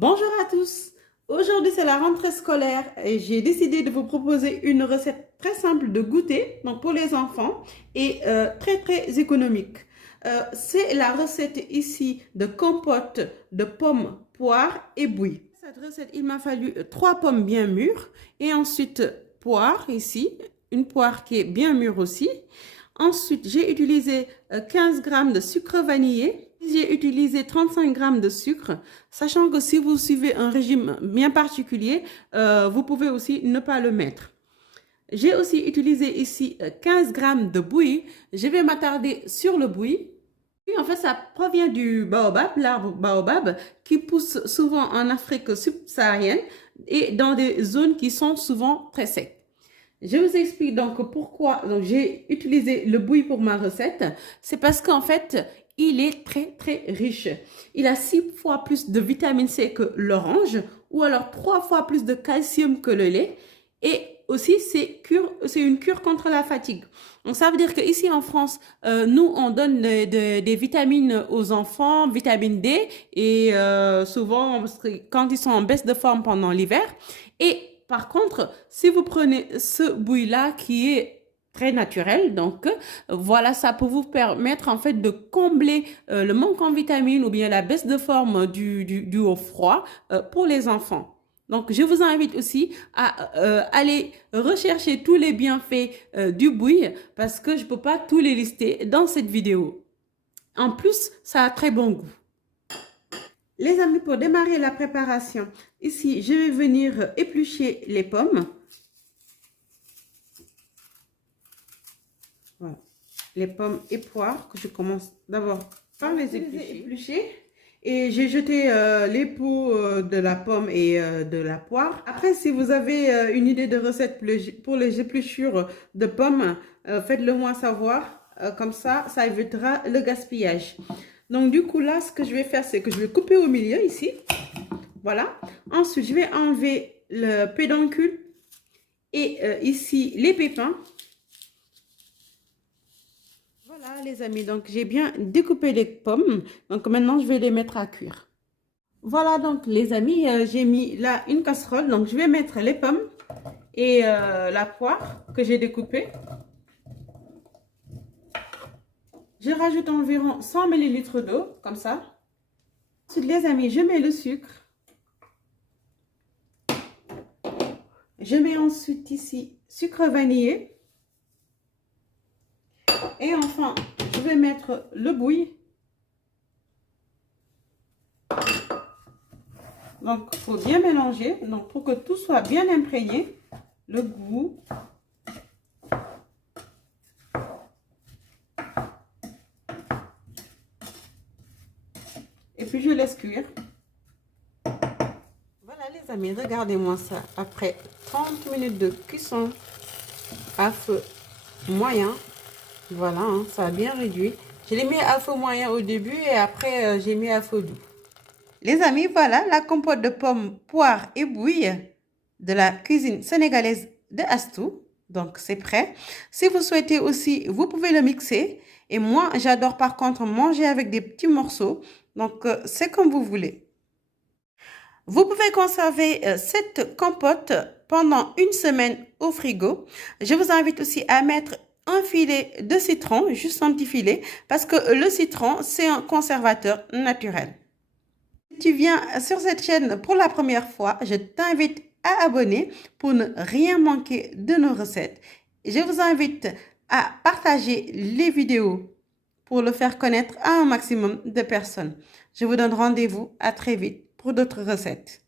Bonjour à tous. Aujourd'hui, c'est la rentrée scolaire et j'ai décidé de vous proposer une recette très simple de goûter donc pour les enfants et très économique. C'est la recette ici de compote de pommes, poires et bouillie. Cette recette, il m'a fallu 3 pommes bien mûres et ensuite poire ici, une poire qui est bien mûre aussi. Ensuite, j'ai utilisé 15 grammes de sucre vanillé. J'ai utilisé 35 grammes de sucre, sachant que si vous suivez un régime bien particulier, vous pouvez aussi ne pas le mettre. J'ai aussi utilisé ici 15 grammes de bouillie. Je vais m'attarder sur le bouillie. Et en fait, ça provient du baobab, l'arbre baobab, qui pousse souvent en Afrique subsaharienne et dans des zones qui sont souvent très secs. Je vous explique donc pourquoi j'ai utilisé le bouilli pour ma recette. C'est parce qu'en fait, il est très riche. Il a 6 fois plus de vitamine C que l'orange ou alors 3 fois plus de calcium que le lait. Et aussi, c'est une cure contre la fatigue. Donc, ça veut dire qu'ici en France, nous, on donne des vitamines aux enfants, vitamine D, et souvent, quand ils sont en baisse de forme pendant l'hiver. Et par contre, si vous prenez ce bouilli-là qui est très naturel, donc voilà, ça peut vous permettre en fait de combler le manque en vitamines ou bien la baisse de forme du au froid pour les enfants. Donc, je vous invite aussi à aller rechercher tous les bienfaits du bouilli parce que je ne peux pas tous les lister dans cette vidéo. En plus, ça a très bon goût. Les amis, pour démarrer la préparation, ici, je vais venir éplucher les pommes. Voilà. Les pommes et poires, que je commence d'abord par les éplucher. Et j'ai jeté les peaux de la pomme et de la poire. Après, si vous avez une idée de recette pour les épluchures de pommes, faites-le moi savoir. Comme ça évitera le gaspillage. Donc, du coup, là, ce que je vais faire, c'est que je vais couper au milieu ici. Voilà. Ensuite, je vais enlever le pédoncule et ici, les pépins. Voilà, les amis. Donc, j'ai bien découpé les pommes. Donc, maintenant, je vais les mettre à cuire. Voilà, donc, les amis, j'ai mis là une casserole. Donc, je vais mettre les pommes et la poire que j'ai découpée. Je rajoute environ 100 ml d'eau, comme ça. Ensuite, les amis, je mets le sucre. Je mets ensuite ici sucre vanillé. Et enfin, je vais mettre le bouilli. Donc, il faut bien mélanger donc, pour que tout soit bien imprégné. Le goût. Et puis, je laisse cuire. Voilà les amis, regardez-moi ça. Après 30 minutes de cuisson à feu moyen, voilà, hein, ça a bien réduit. Je l'ai mis à feu moyen au début et après j'ai mis à feu doux. Les amis, voilà la compote de pommes, poires et bouillie de la cuisine sénégalaise de Astou. Donc c'est prêt. Si vous souhaitez aussi, vous pouvez le mixer. Et moi, j'adore par contre manger avec des petits morceaux. Donc c'est comme vous voulez. Vous pouvez conserver cette compote pendant une semaine au frigo. Je vous invite aussi à mettre un filet de citron, juste un petit filet, parce que le citron, c'est un conservateur naturel. Si tu viens sur cette chaîne pour la première fois, je t'invite à abonner pour ne rien manquer de nos recettes. Je vous invite à partager les vidéos pour le faire connaître à un maximum de personnes. Je vous donne rendez-vous à très vite pour d'autres recettes.